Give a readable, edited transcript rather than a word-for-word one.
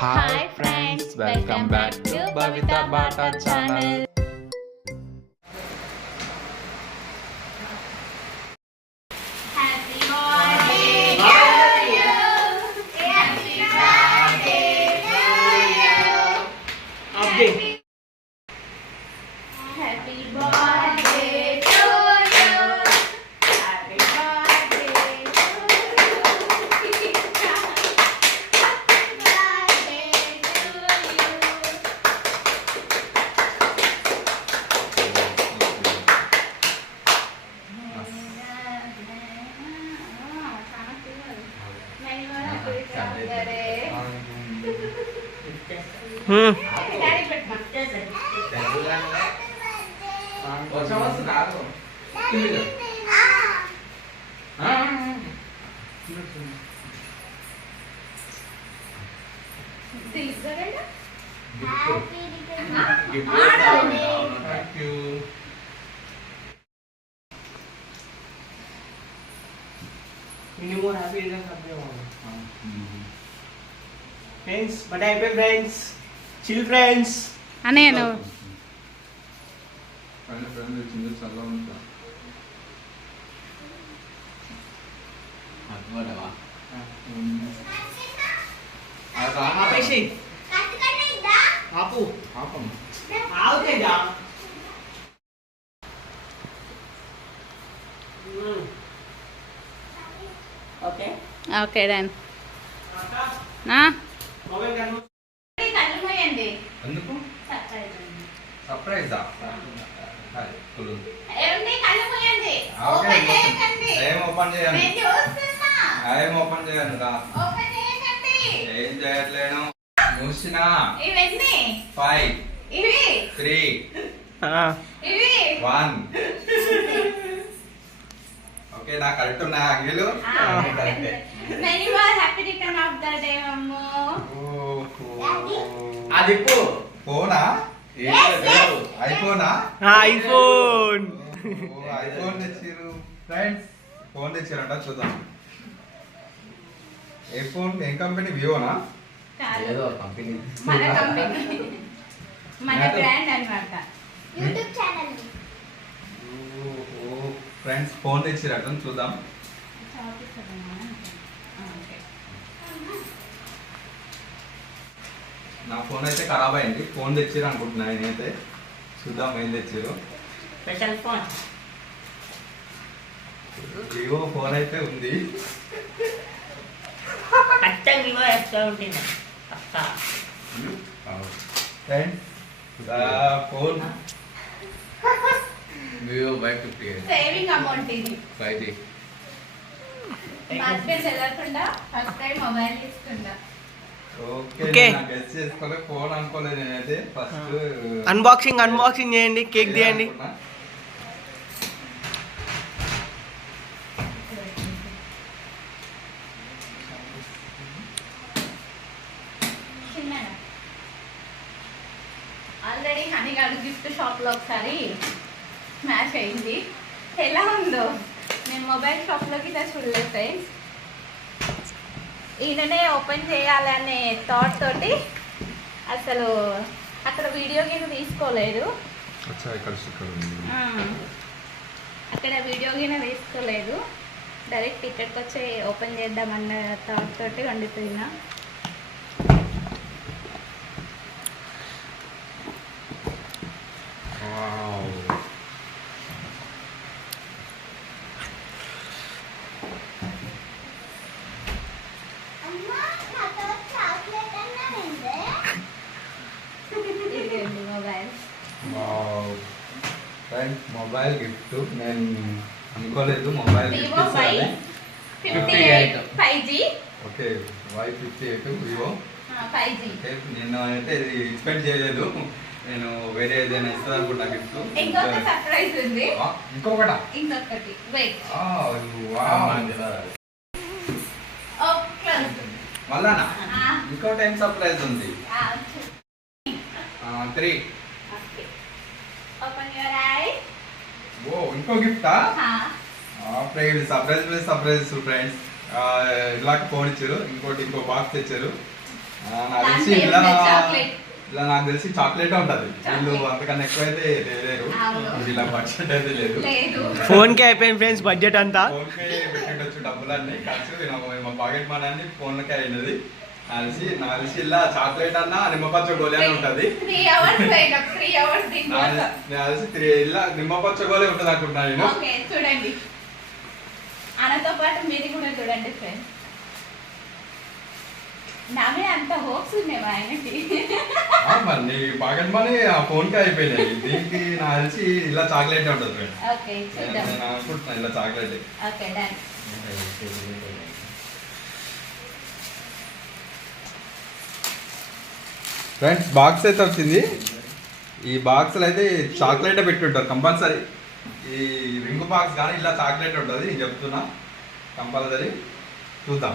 Hi friends, welcome back to Bhavita Bata channel. Happy birthday to you. Happy birthday to you. Happy birthday to you. Happy birthday to you. Friends, but I pay friends, chill friends. అనేను ఆపేసి ఆపు ఆవుతేజా okay okay done mobile కన్ను కళ్ళు మూయండి. ఎందుకు surprise ఏమండి? కళ్ళు మూయండి. Okay, open చేయకండి. ఏం ఓపెన్ చేయను, నేను చూస్తున్నా. ఏం ఓపెన్ చేయను రా. ఓపెన్ చేయకండి. ఏం చేయట్లేను. చూసినా ఇవన్నీ 5 ఇవి 3 ఇవి 1 ఓకే. నా కరెక్ట్ ఉన్నా అంగిలు కరెక్టే. Many more happy return of the day అమ్మో. అది ఫోనా? ఐఫోనా? ఐఫోన్ ఐఫోన్ తెచ్చిరు ఫ్రెండ్స్. ఫోన్ తెచ్చిరంట, చూద్దాం. ఏ ఫోన్? ఏం కంపెనీ? వివోనా? కాదు. మన కంపెనీ, మన బ్రాండ్ అన్నమాట. YouTube channel. ఫ్రెండ్స్ ఫోన్ తెచ్చిరట, చూద్దాం. నా ఫోన్ అయితే ఖరాబ్ అయింది. ఫోన్ తెచ్చిరు అనుకుంటున్నా నేనైతే. చూద్దాం ఏం తెచ్చిరు. స్పెషల్ ఫోన్ వివో ఫోన్ అయితే ఉంది. ఖచ్చితంగా వివో ఎక్స్ట్రా ఉంటుంది పక్కా. Friends phone Vivo Y58 saving amount ఇది. 5G. మార్కెట్ వెళ్ళకుండా ఫస్ట్ టైం మొబైల్ తీసుకుంటా. ఓకే. నాకు గెస్ చేసుకోలే, ఫోన్ అనుకోలేదు నేనైతే. ఫస్ట్ అన్బాక్సింగ్ చేయండి, కేక్ తీయండి. ఆల్రెడీ హనీగాడు గిఫ్ట్ షాప్ లో ఒకసారి స్మాష్ అయింది. ఎలా ఉందో నేను మొబైల్ షాప్ లోకి ఇలా చూడలేదు ఫ్రెండ్స్. ఈయననే ఓపెన్ చేయాలనే థాట్ తోటి అసలు అక్కడ వీడియో గిన తీసుకోలేదు. అక్కడ వీడియో గిన తీసుకోలేదు. డైరెక్ట్ ఇక్కడికి వచ్చి ఓపెన్ చేద్దామన్న థాట్ తోటి వండిపోయినా. ఫ్రెండ్స్ మొబైల్ గిఫ్ట్ నేను అనుకోలేదు. Mobile Vivo gift 5G. Okay, Y58 Vivo 5G. నేను అయితే ఇది ఎక్స్పెక్ట్ చేయలేదు. నేను వేరే ఏదైనా ఇస్తుంది అనుకుంటా గిఫ్ట్. ఇంకొక సర్ప్రైజ్ ఉంది. ఇంకొకట? ఇంకొకటి వెయిట్. మళ్ళానా? ఇంకో టైం సర్ప్రైజ్ ఉంది. 3 ఓపెన్ యువర్ ఐ. ఓ ఇంకో గిఫ్టా? Surprise friends. ఇలాంటి ఫోన్ ఇచ్చారు. ఇంకో బాక్స్ తెచ్చారు. నాకు తెలిసి తెలిసి ఇలా చాక్లెట్. ఇలా నాకు తెలిసి చాక్లెట్ ఉంటది వీళ్ళు చాక్లెట్. అంతకన్నా ఎక్కువ అయితే లేరు అవును. ఇలా బడ్జెట్ అయితే లేదు లేదు. ఫోన్ కి అయిపోయింది ఫ్రెండ్స్ బడ్జెట్ అంతా. ఫోన్ పే పెట్టిండొచ్చు డబ్బులన్నీ ఖర్చు మా పాకెట్ మనీ అన్ని ఫోన్లకే అయినది. నాకు తెలిసి ఇలా చాక్లెట్ అన్న నిమ్మపచ్చ గోలీ అని ఉంటది. 3 hours పోయినా, 3 hours దీనికోసం. నాకు తెలిసి ఇలా నిమ్మపచ్చ గోలీ ఉంటది అనుకుంటున్నా నేను. ఓకే చూడండి, అనతో పాటు మీది కూడా చూడండి ఫ్రెండ్స్. నామే అంత హోప్స్ ఉన్నాయి మా ఆయనకి. మరి నీ పాకెట్ మనీ ఆ ఫోన్ కే అయిపోయినాయి. దీనికి నాకు తెలిసి ఇలా చాక్లెట్ ఉంటుంది ఫ్రెండ్. ఓకే చూద్దాం. నేను అనుకుంటున్నా ఇలా chocolate. Okay done. Friends box అయితే వచ్చింది. ఈ బాక్స్లో అయితే చాక్లెట్ పెట్టుంటారు కంపల్సరీ. ఈ రింగ్ బాక్స్ కానీ ఇలా చాక్లెట్ ఉంటుంది నేను చెప్తున్నా కంపల్సరీ. చూద్దాం.